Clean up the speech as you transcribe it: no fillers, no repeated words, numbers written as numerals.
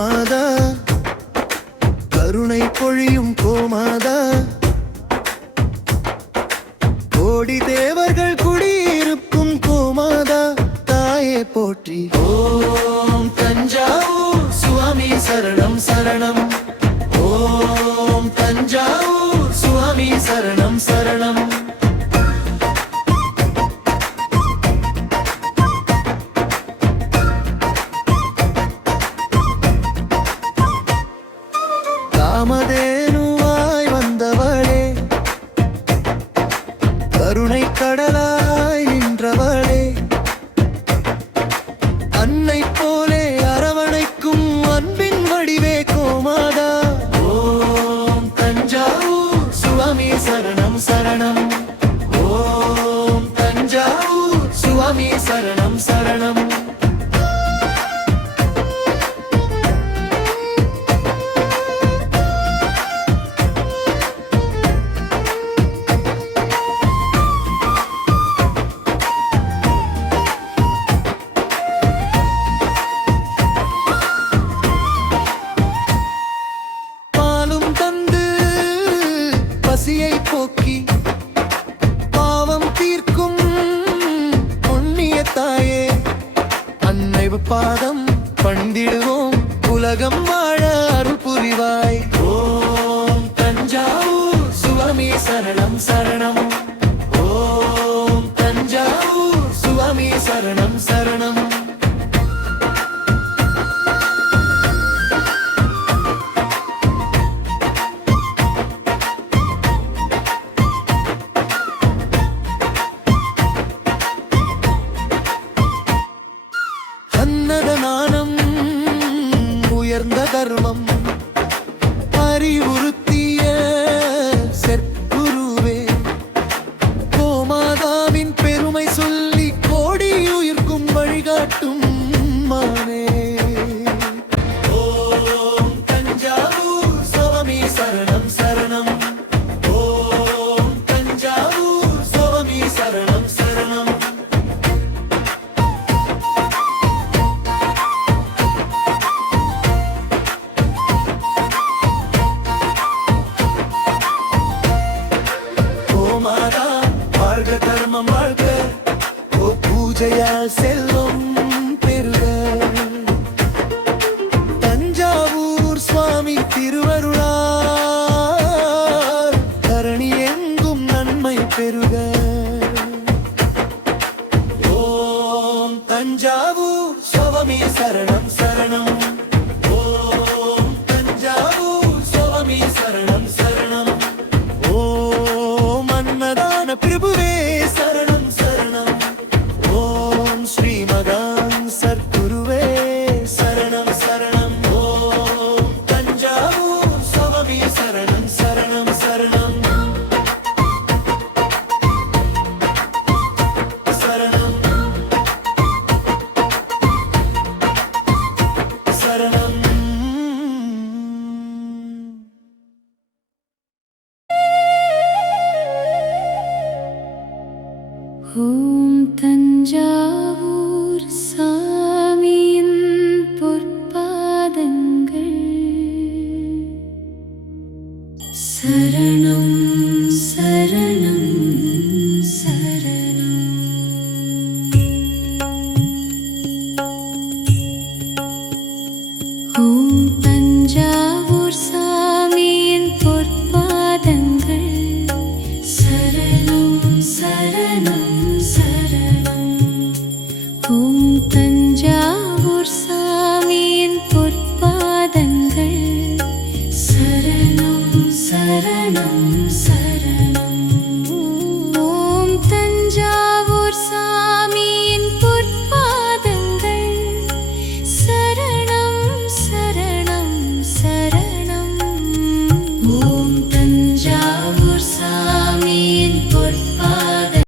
கோமாதா, கருணை பொழியும் கோமாதா, கோடி தேவர்கள் குடியிருக்கும் கோமாதா, தாயே போற்றி. ஓம் தஞ்சாவூர் சுவாமி சரணம் சரணம். ஓம் தஞ்சாவூர் சுவாமி சரணம் சரணம். காமதேனுவாய் வந்தவளே, கருணை கடலாய் நின்றவளே, அன்னை போலே அரவணைக்கும் அன்பின் வடிவே கோமாதா. ஓம் தஞ்சாவூர் சுவாமி சரணம் சரணம். ஓம் தஞ்சாவூர் சுவாமி சரணம் சரணம். பசியை போக்கி பாவம் தீர்க்கும் புண்ணிய தாயே, அன்னை பாதம் பணிந்திடுவோம், உலகம் வாழ அருள் புரிவாய். ஓம் தஞ்சாவூர் சுவாமி சரணம் சரணம். ஓம் தஞ்சாவூர் சுவாமி சரணம் சரணம். அன்னதானம் உயர்ந்த தர்மம் அறிவுறுத்திய சத்குருவே, கோமாதாவின் பெருமை சொல்லி கோடி உயிர்க்கும் வழிகாட்டும் மானே. ஓம் தஞ்சாவூர் சுவாமி சரணம் சரணம். ஓம் தஞ்சாவூர் சுவாமி சரணம் சரணம். கோமாதா வாழ்க, தர்மம் வாழ்க, ஓ பூஜையால் செல்வம் பெருக. தஞ்சாவூர் சுவாமி திருவருளால் தரணி எங்கும் நன்மை பெருக. ஓம் தஞ்சாவூர் சுவாமி சரணம் சரணம். ஓம் தஞ்சாவூர் சுவாமி சரணம் சரணம். ஓம் அன்னதான பிரபுவே சரணம் சரணம். ஓம் ஸ்ரீ மகான் சத்குரு